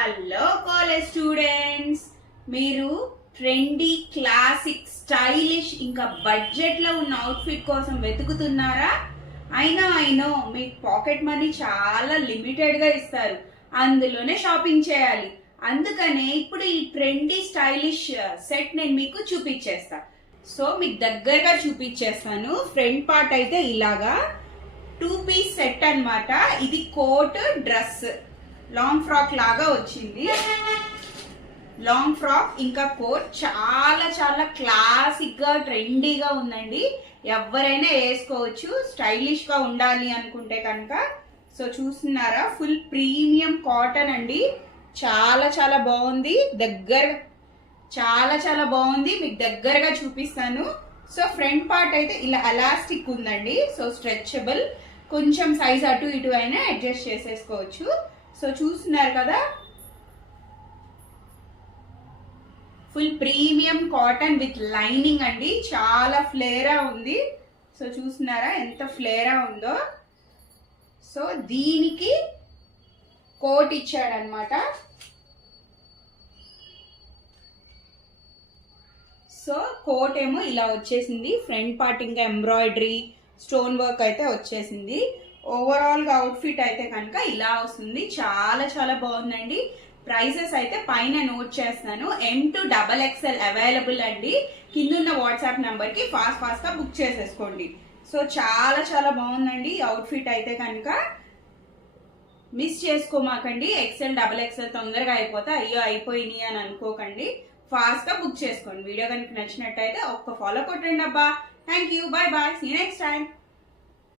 Hello college students, మీరు trendy, classic, stylish ఇంకా budget లో ఉన్న అవుట్ఫిట్ కోసం వెతుకుతున్నారా? అయినో మీకు పాకెట్ మనీ చాలా లిమిటెడ్ గా ఇస్తారు, అందులోనే షాపింగ్ చేయాలి. అందుకనే ఇప్పుడు ఈ ట్రెండీ స్టైలిష్ సెట్ నేను మీకు చూపించేస్తా. సో మీకు దగ్గరగా చూపించేస్తాను. ఫ్రంట్ పార్ట్ అయితే ఇలాగా 2 పీస్ సెట్ అన్నమాట. ఇది కోట్, డ్రెస్, లాంగ్ ఫ్రాక్ లాగా వచ్చింది. లాంగ్ ఫ్రాక్ ఇంకా కోట్ చాలా చాలా క్లాసిక్ గా ట్రెండీగా ఉందండి. ఎవరైనా వేసుకోవచ్చు, స్టైలిష్ గా ఉండాలి అనుకుంటే కనుక. సో చూస్తున్నారా, ఫుల్ ప్రీమియం కాటన్ అండి. చాలా చాలా బాగుంది. చాలా చాలా బాగుంది, మీకు దగ్గరగా చూపిస్తాను. సో ఫ్రంట్ పార్ట్ అయితే ఇలా ఎలాస్టిక్ ఉందండి. సో స్ట్రెచబుల్, కొంచెం సైజ్ అటు ఇటు అయినా అడ్జస్ట్ చేసేసుకోవచ్చు. సో చూస్తున్నారు కదా, full premium cotton with lining అండి. చాలా ఫ్లేరా ఉంది. సో చూస్తున్నారా ఎంత ఫ్లేరా ఉందో. సో దీనికి కోట్ ఇచ్చాడనమాట. సో కోట్ ఏమో ఇలా వచ్చేసింది. ఫ్రంట్ పార్ట్ ఇంకా ఎంబ్రాయిడరీ, స్టోన్ వర్క్ అయితే వచ్చేసింది. ఓవరాల్ గా అవుట్ఫిట్ అయితే కనుక ఇలా వస్తుంది. చాలా చాలా బాగుందండి. ప్రైసెస్ అయితే పైన నోట్ చేస్తాను. M to XXL అవైలబుల్ అండి. కిందున్న వాట్సాప్ నంబర్ కి ఫాస్ట్ గా బుక్ చేసేసుకోండి. సో చాలా చాలా బాగుందండి అవుట్ఫిట్ అయితే కనుక. మిస్ చేసుకోమాకండి. XL XXL తొందరగా అయిపోతే అయ్యో అయిపోయినాయి అని అనుకోకండి. ఫాస్ట్ గా బుక్ చేసుకోండి. వీడియో కనుక నచ్చినట్టయితే ఒక్క ఫాలో కొట్టండి అబ్బా. Thank you, bye bye, see next time.